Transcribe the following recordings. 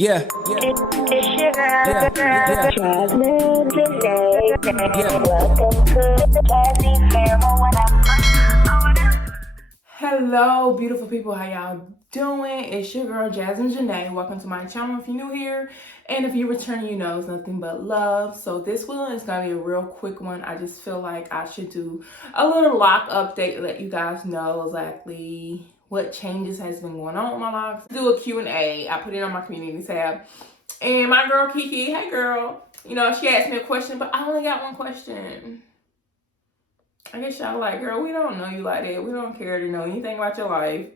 Yeah, Hello, beautiful people. How y'all doing? It's your girl, Jasmine Janae. Welcome to my channel if you're new here. And if you return, you know it's nothing but love. So this one is going to be a real quick one. I just feel like I should do a little lock update, let you guys know exactly what changes has been going on with my locks. Do a Q&A. I put it on my community tab. And my girl Kiki, hey girl, you know, she asked me a question, but I only got one question. I guess y'all like, girl, we don't know you like that. We don't care to know anything about your life.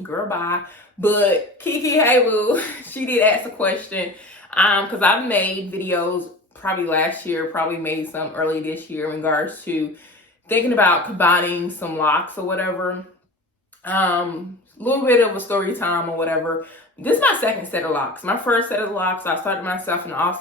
Girl, bye. But Kiki, hey boo, she did ask a question. Because I've made videos probably last year, probably made some early this year in regards to thinking about combining some locks or whatever. Little bit of a story time or whatever. This is my second set of locks. My first set of locks, I started myself and I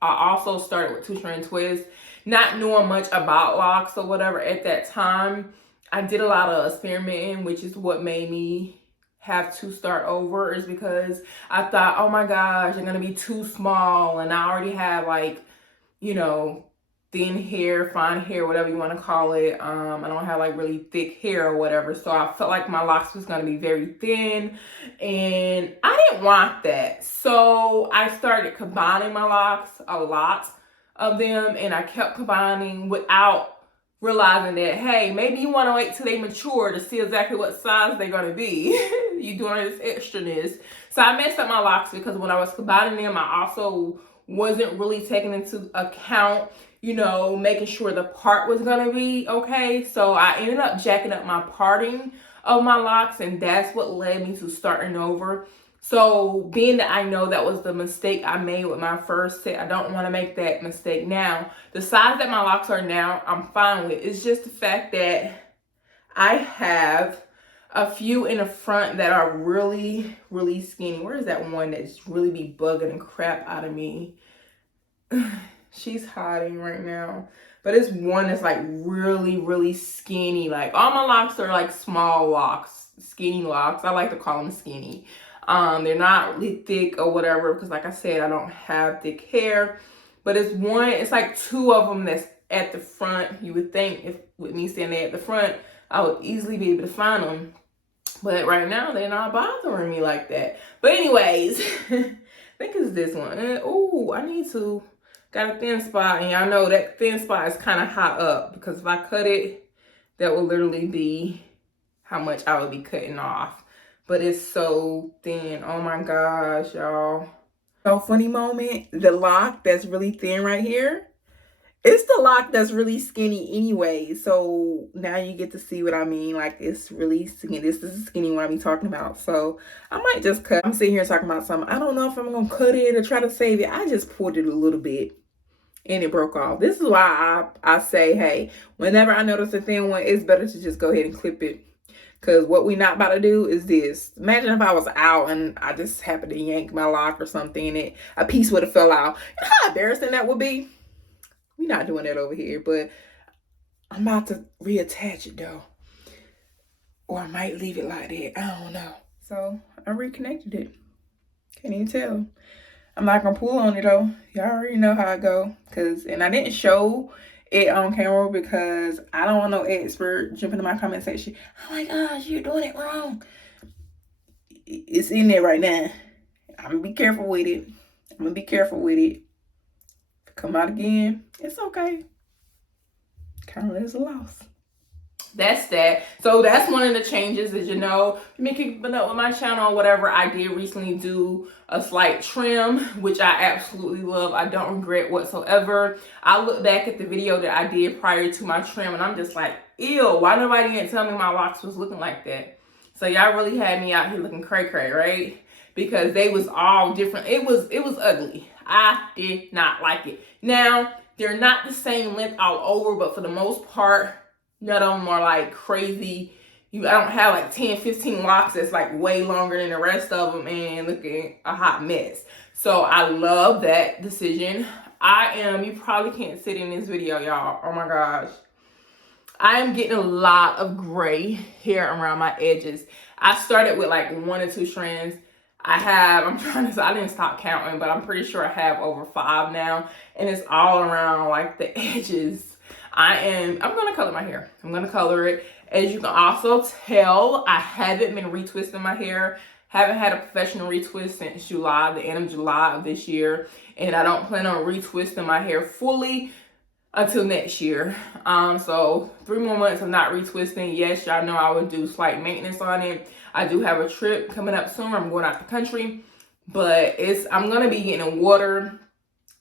also started with 2-strand twists. Not knowing much about locks or whatever at that time. I did a lot of experimenting, which is what made me have to start over, is because I thought, oh my gosh, they're gonna be too small, and I already have like, you know, thin hair, fine hair, whatever you want to call it. I don't have like really thick hair or whatever, so I felt like my locks was gonna be very thin, and I didn't want that. So I started combining my locks a lot of them, and I kept combining without realizing that, hey, maybe you want to wait till they mature to see exactly what size they're going to be. You doing this extraness. So I messed up my locks because when I was combining them, I also wasn't really taking into account, you know, making sure the part was going to be okay. So I ended up jacking up my parting of my locks, and that's what led me to starting over. So being that I know that was the mistake I made with my first set, I don't want to make that mistake now. The size that my locks are now, I'm fine with. It's just the fact that I have a few in the front that are really, really skinny. Where's that one that's really be bugging the crap out of me? She's hiding right now. But it's one that's like really, really skinny. Like all my locks are like small locks, skinny locks. I like to call them skinny. They're not really thick or whatever, because like I said, I don't have thick hair. But it's like two of them that's at the front. You would think if with me standing at the front, I would easily be able to find them. But right now, they're not bothering me like that. But anyways, I think it's this one. Oh, I need to, got a thin spot. And y'all know that thin spot is kind of high up, because if I cut it, that will literally be how much I would be cutting off. But it's so thin. Oh my gosh, y'all. So funny moment. The lock that's really thin right here, it's the lock that's really skinny anyway. So now you get to see what I mean. Like, it's really skinny. This is skinny what I'm talking about. So I might just cut. I'm sitting here talking about something. I don't know if I'm going to cut it or try to save it. I just pulled it a little bit and it broke off. This is why I say, hey, whenever I notice a thin one, it's better to just go ahead and clip it. Because what we not about to do is this. Imagine if I was out and I just happened to yank my lock or something and a piece would have fell out. You know how embarrassing that would be? We're not doing that over here, but I'm about to reattach it though. Or I might leave it like that. I don't know. So I reconnected it. Can't even tell. I'm not going to pull on it though. Y'all already know how I go. And I didn't show it on camera because I don't want no expert jumping in my comment section. Oh my gosh, you're doing it wrong. It's in there right now. I'm gonna be careful with it. Come out again, it's okay. Kind of is a loss. That's that. So that's one of the changes, as you know, me keeping up with my channel or whatever. I did recently do a slight trim, which I absolutely love. I don't regret whatsoever. I look back at the video that I did prior to my trim and I'm just like, ew, why nobody didn't tell me my locks was looking like that? So y'all really had me out here looking cray-cray, right? Because they was all different. It was ugly. I did not like it. Now, they're not the same length all over, but for the most part, none of them are like crazy. I don't have like 10, 15 locks that's like way longer than the rest of them and looking a hot mess. So I love that decision. You probably can't see it in this video, y'all. Oh my gosh. I am getting a lot of gray hair around my edges. I started with like 1 or 2 strands. I didn't stop counting, but I'm pretty sure I have over 5 now. And it's all around like the edges. I'm gonna color my hair. I'm gonna color it. As you can also tell, I haven't been retwisting my hair. Haven't had a professional retwist since July, the end of July of this year. And I don't plan on retwisting my hair fully until next year. So 3 more months of not retwisting. Yes, y'all know I would do slight maintenance on it. I do have a trip coming up soon. I'm going out the country, but I'm gonna be getting in water.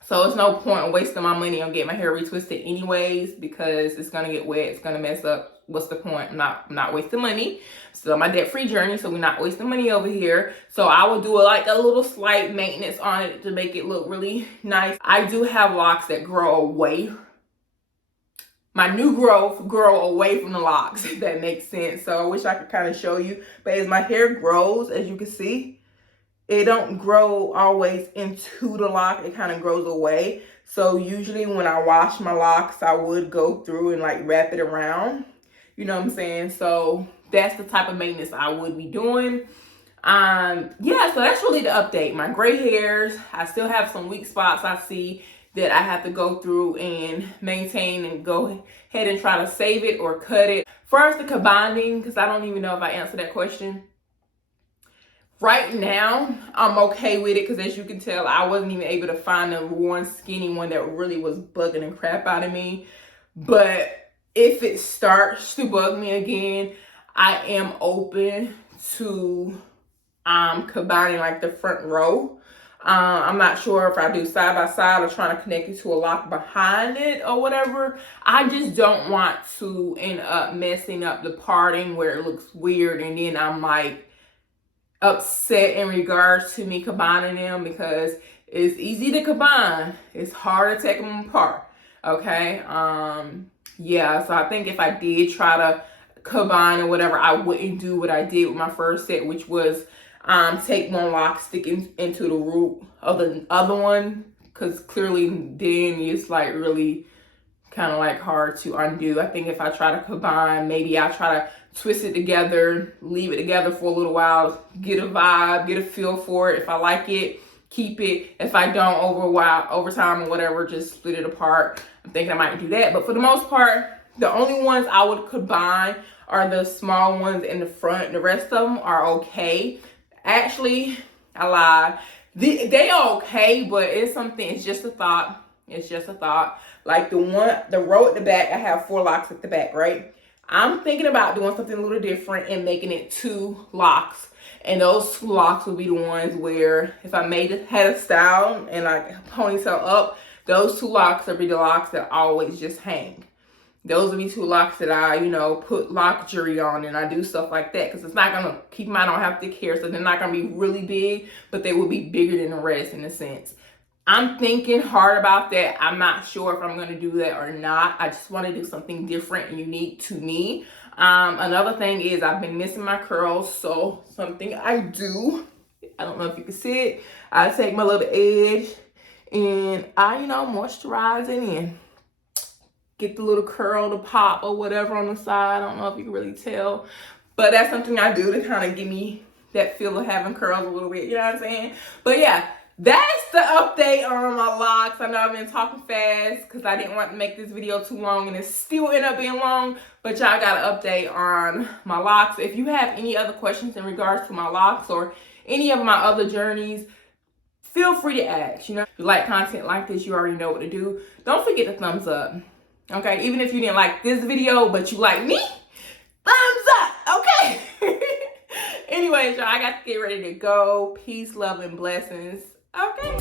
So it's no point in wasting my money on getting my hair retwisted anyways, because it's gonna get wet, it's gonna mess up. What's the point? I'm not wasting money. Still on my debt-free journey, so we're not wasting money over here. So I will do like a little slight maintenance on it to make it look really nice. I do have locks that grow away. My new growth grow away from the locks, if that makes sense. So I wish I could kind of show you. But as my hair grows, as you can see, it don't grow always into the lock. It kind of grows away. So usually when I wash my locks, I would go through and like wrap it around. You know what I'm saying? So that's the type of maintenance I would be doing. Yeah, so that's really the update. My gray hairs, I still have some weak spots I see that I have to go through and maintain and go ahead and try to save it or cut it. First, the combining, because I don't even know if I answered that question. Right now, I'm okay with it because as you can tell, I wasn't even able to find the one skinny one that really was bugging the crap out of me. But if it starts to bug me again, I am open to combining like the front row. I'm not sure if I do side by side or trying to connect it to a lock behind it or whatever. I just don't want to end up messing up the parting where it looks weird and then I'm like upset in regards to me combining them, because it's easy to combine. It's hard to take them apart. Okay. Yeah. So I think if I did try to combine or whatever, I wouldn't do what I did with my first set, which was take one lock, stick into the root of the other one, because clearly then it's like really kind of like hard to undo. I think if I try to combine, maybe I'll try to twist it together, leave it together for a little while, get a vibe, get a feel for it. If I like it, keep it. If I don't, over time or whatever, just split it apart. I'm thinking I might do that. But for the most part, the only ones I would combine are the small ones in the front. The rest of them are okay. Actually, I lied. They are okay, but it's just a thought. It's just a thought. Like the row at the back, I have 4 locks at the back, right? I'm thinking about doing something a little different and making it 2 locks. And those 2 locks will be the ones where if I had a style and like ponytail up, those 2 locks will be the locks that always just hang. Those will be 2 locks that I, put lock jewelry on and I do stuff like that. Because it's not going to, keep in mind, I don't have thick hair, so they're not going to be really big, but they will be bigger than the rest in a sense. I'm thinking hard about that. I'm not sure if I'm going to do that or not. I just want to do something different and unique to me. Another thing is I've been missing my curls. So something I do, I don't know if you can see it, I take my little edge and I, moisturize it in. Get the little curl to pop or whatever on the side. I don't know if you can really tell, but that's something I do to kind of give me that feel of having curls a little bit. You know what I'm saying? But yeah, that's the update on my locks. I know I've been talking fast because I didn't want to make this video too long and it still ended up being long, but y'all got an update on my locks. If you have any other questions in regards to my locks or any of my other journeys, feel free to ask. If you like content like this, you already know what to do. Don't forget to thumbs up. Okay, even if you didn't like this video, but you like me, thumbs up, okay? Anyways, y'all, I got to get ready to go. Peace, love, and blessings. Okay.